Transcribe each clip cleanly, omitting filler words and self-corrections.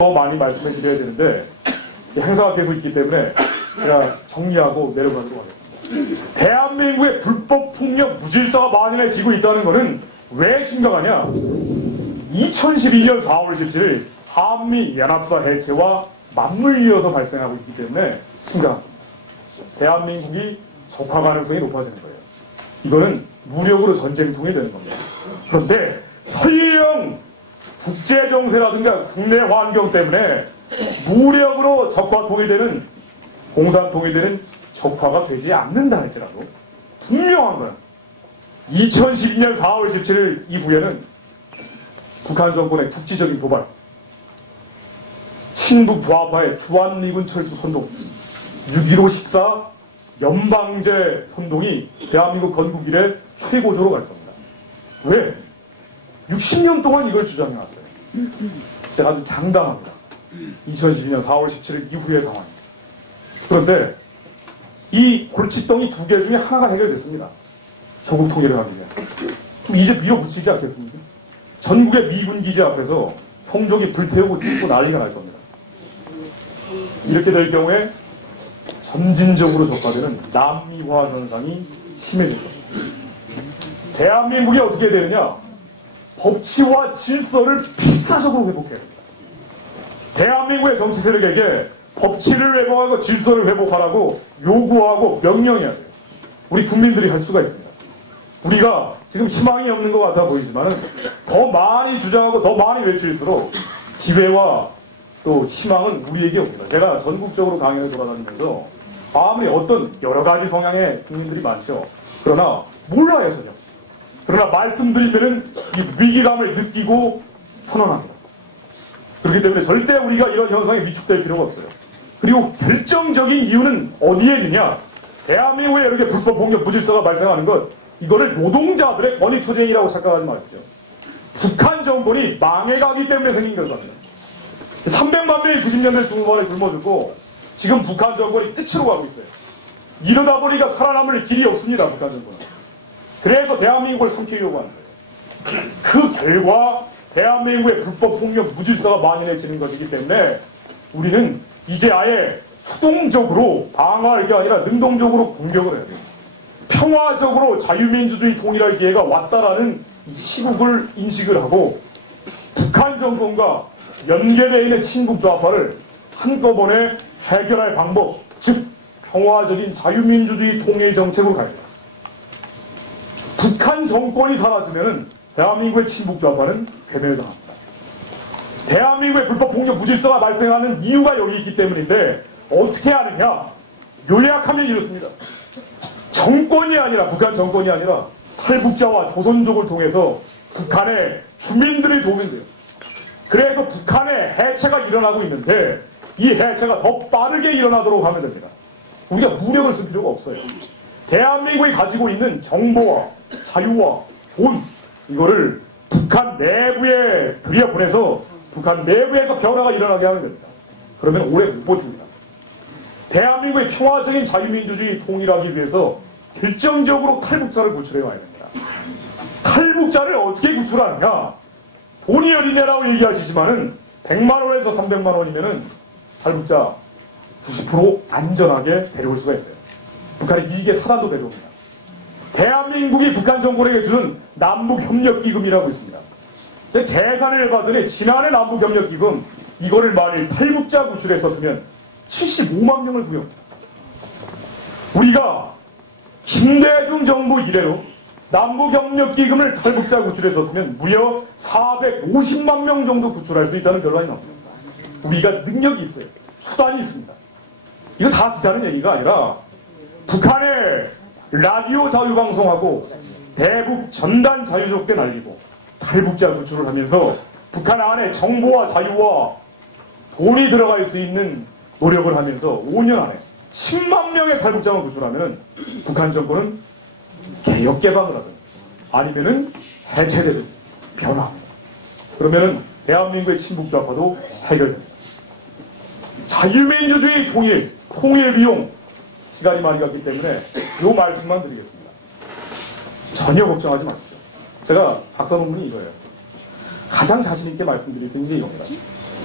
더 많이 말씀을 드려야 되는데 행사가 계속 있기 때문에 제가 정리하고 내려가도록 하겠습니다. 대한민국의 불법 폭력 무질서가 만연해지고 있다는 것은 왜 심각하냐? 2012년 4월 17일 한미연합사 해체와 맞물려서 발생하고 있기 때문에 심각합니다. 대한민국이 적화 가능성이 높아지는 거예요. 이거는 무력으로 전쟁통이 되는 겁니다. 그런데 설령 국제정세라든가 국내 환경 때문에 무력으로 적화통이 되는 공산통이 되는 적화가 되지 않는다 할지라도 분명한 건 2012년 4월 17일 이후에는 북한 정권의 국지적인 도발, 친북 좌파의 주한미군 철수 선동, 6.15 14 연방제 선동이 대한민국 건국 이래 최고조로 갈 겁니다. 왜? 60년 동안 이걸 주장해왔어요. 제가 아주 장담합니다. 2012년 4월 17일 이후의 상황입니다. 그런데 이 골칫덩이 두 개 중에 하나가 해결됐습니다. 조국 통일을 하기 위해. 그럼 이제 밀어붙이지 않겠습니까? 전국의 미군 기지 앞에서 성조기 불태우고 찢고 난리가 날 겁니다. 이렇게 될 경우에 점진적으로 적화되는 남미화 현상이 심해질 겁니다. 대한민국이 어떻게 되느냐? 법치와 질서를 필사적으로 회복해야 됩니다. 대한민국의 정치 세력에게 법치를 회복하고 질서를 회복하라고 요구하고 명령해야 돼요. 우리 국민들이 할 수가 있습니다. 우리가 지금 희망이 없는 것 같아 보이지만 더 많이 주장하고 더 많이 외칠수록 기회와 또 희망은 우리에게 옵니다. 제가 전국적으로 강연을 돌아다니면서 아무리 어떤 여러 가지 성향의 국민들이 많죠. 그러나 몰라요, 전혀. 그러나 말씀드리면은 이 위기감을 느끼고 선언합니다. 그렇기 때문에 절대 우리가 이런 현상에 위축될 필요가 없어요. 그리고 결정적인 이유는 어디에 있느냐? 대한민국에 이렇게 불법 폭력 무질서가 발생하는 것, 이거를 노동자들의 권익투쟁이라고 착각하지 마십시오. 북한 정권이 망해가기 때문에 생긴 결과입니다. 300만 명이 90년대 중후반에 굶어 죽고 지금 북한 정권이 끝으로 가고 있어요. 이러다 보니까 살아남을 길이 없습니다, 북한 정권은. 그래서 대한민국을 삼키려고 하는 거예요. 그 결과 대한민국의 불법 폭력 무질서가 만연해지는 것이기 때문에 우리는 이제 아예 수동적으로 방어할 게 아니라 능동적으로 공격을 해야 돼요. 평화적으로 자유민주주의 통일할 기회가 왔다라는 시국을 인식을 하고 북한 정권과 연계되어 있는 친북 좌파를 한꺼번에 해결할 방법, 즉 평화적인 자유민주주의 통일 정책으로 가야 돼요. 북한 정권이 사라지면 대한민국의 친북 좌파는 괴멸당합니다. 대한민국의 불법 폭력 무질서가 발생하는 이유가 여기 있기 때문인데 어떻게 하느냐? 요약하면 이렇습니다. 정권이 아니라, 북한 정권이 아니라 탈북자와 조선족을 통해서 북한의 주민들이 도움이 돼요. 그래서 북한의 해체가 일어나고 있는데 이 해체가 더 빠르게 일어나도록 하면 됩니다. 우리가 무력을 쓸 필요가 없어요. 대한민국이 가지고 있는 정보와 자유와 돈, 이거를 북한 내부에 들여보내서 북한 내부에서 변화가 일어나게 하면 됩니다. 그러면 오래 못 버팁니다. 대한민국의 평화적인 자유민주주의 통일하기 위해서 결정적으로 탈북자를 구출해 와야 됩니다. 탈북자를 어떻게 구출하느냐? 돈이 어디냐라고 얘기하시지만은 100만 원에서 300만 원이면은 탈북자 90% 안전하게 데려올 수가 있어요. 북한이 미국의 사단도 데려옵니다. 대한민국이 북한 정권에게 주는 남북협력기금이라고 있습니다. 제가 계산을 해봤더니 지난해 남북협력기금 이거를 만일 탈북자 구출했었으면 75만 명을 구형합니다. 우리가 김대중 정부 이래로 남북협력기금을 탈북자 구출했었으면 무려 450만 명 정도 구출할 수 있다는 결론이 나옵니다. 우리가 능력이 있어요. 수단이 있습니다. 이거 다 쓰자는 얘기가 아니라 북한의 라디오 자유방송하고 대북 전단 자유적대 날리고 탈북자 구출을 하면서 북한 안에 정보와 자유와 돈이 들어갈 수 있는 노력을 하면서 5년 안에 10만 명의 탈북자만 구출하면 북한 정권은 개혁 개방을 하든 아니면은 해체되든 변화합니다. 그러면은 대한민국의 친북 좌파도 해결됩니다. 자유민주주의 통일 비용 시간이 많이 갔기 때문에 이 말씀만 드리겠습니다. 전혀 걱정하지 마십시오. 제가 박사 논문이 이거예요. 가장 자신 있게 말씀드릴 수 있는 게 이겁니다.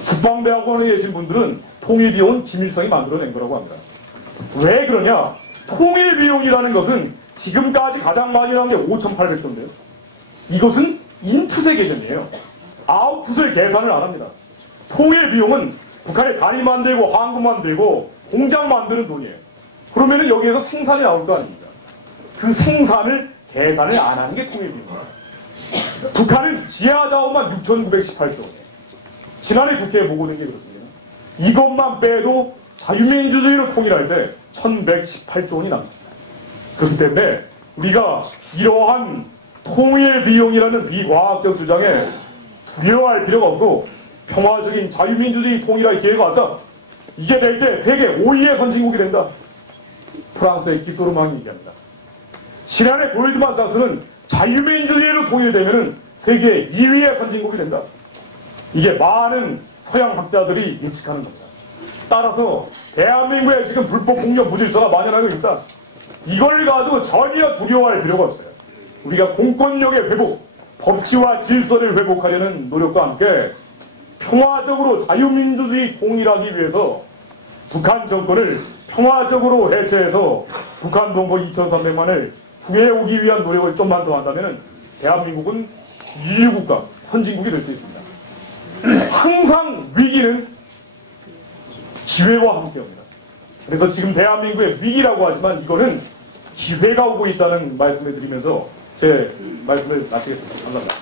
국방대학원에 계신 분들은 통일비용은 김일성이 만들어낸 거라고 합니다. 왜 그러냐? 통일비용이라는 것은 지금까지 가장 많이 나온 게 5,800조인데요. 이것은 인풋의 개념이에요. 아웃풋을 계산을 안 합니다. 통일비용은 북한에 다리 만들고 항구 만들고 공장 만드는 돈이에요. 그러면은 여기에서 생산이 나올 거 아닙니까? 그 생산을 계산을 안 하는 게 통일비용입니다. 북한은 지하자원만 6,918조예요. 지난해 국회에 보고된 게 그렇습니다. 이것만 빼도 자유민주주의로 통일할 때 1,118조 원이 남습니다. 그렇기 때문에 우리가 이러한 통일비용이라는 비과학적 주장에 두려워할 필요가 없고 평화적인 자유민주주의 통일할 기회가 왔다. 이게 될 때 세계 5위의 선진국이 된다. 프랑스의 기소르망이 얘기합니다. 지난해 골드만삭스는 자유민주주의로 통일되면 세계 2위의 선진국이 된다. 이게 많은 서양 학자들이 예측하는 겁니다. 따라서 대한민국에 지금 불법 폭력 무질서가 만연하고 있다. 이걸 가지고 전혀 두려워할 필요가 없어요. 우리가 공권력의 회복, 법치와 질서를 회복하려는 노력과 함께 평화적으로 자유민주주의 통일하기 위해서 북한 정권을 평화적으로 해체해서 북한 동포 2,300만을 구해오기 위한 노력을 좀만 더 한다면 대한민국은 인류국가, 선진국이 될 수 있습니다. 항상 위기는 기회와 함께합니다. 그래서 지금 대한민국의 위기라고 하지만 이거는 기회가 오고 있다는 말씀을 드리면서 제 말씀을 마치겠습니다. 감사합니다.